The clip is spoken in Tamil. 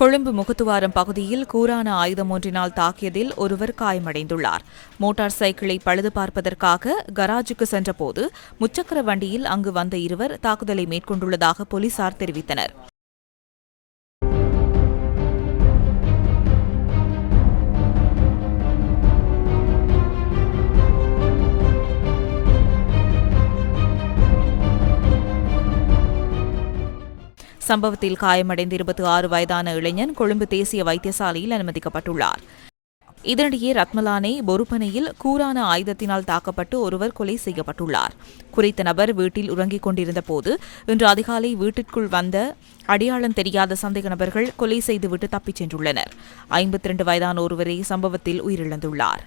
கொழும்பு முகத்துவாரம் பகுதியில் கூரான ஆயுதம் ஒன்றினால் தாக்கியதில் ஒருவர் காயமடைந்துள்ளார். மோட்டார் சைக்கிளை பழுது பார்ப்பதற்காக கராஜுக்கு சென்றபோது முச்சக்கர வண்டியில் அங்கு வந்த இருவர் தாக்குதலை மேற்கொண்டுள்ளதாக போலீசார் தெரிவித்தனர். சம்பவத்தில் காயமடைந்த இருபத்தி ஆறு வயதான இளைஞன் கொழும்பு தேசிய வைத்தியசாலையில் அனுமதிக்கப்பட்டுள்ளார். இதனிடையே ரத்மலானை பொறுப்பனையில் கூரான ஆயுதத்தினால் தாக்கப்பட்டு ஒருவர் கொலை செய்யப்பட்டுள்ளார். குறித்த நபர் வீட்டில் உறங்கிக் கொண்டிருந்த போது இன்று அதிகாலை வீட்டிற்குள் வந்த அடையாளம் தெரியாத சந்தேக நபர்கள் கொலை செய்துவிட்டு தப்பிச் சென்றுள்ளனர். ஐம்பத்தி இரண்டு வயதான ஒருவரே சம்பவத்தில் உயிரிழந்துள்ளார்.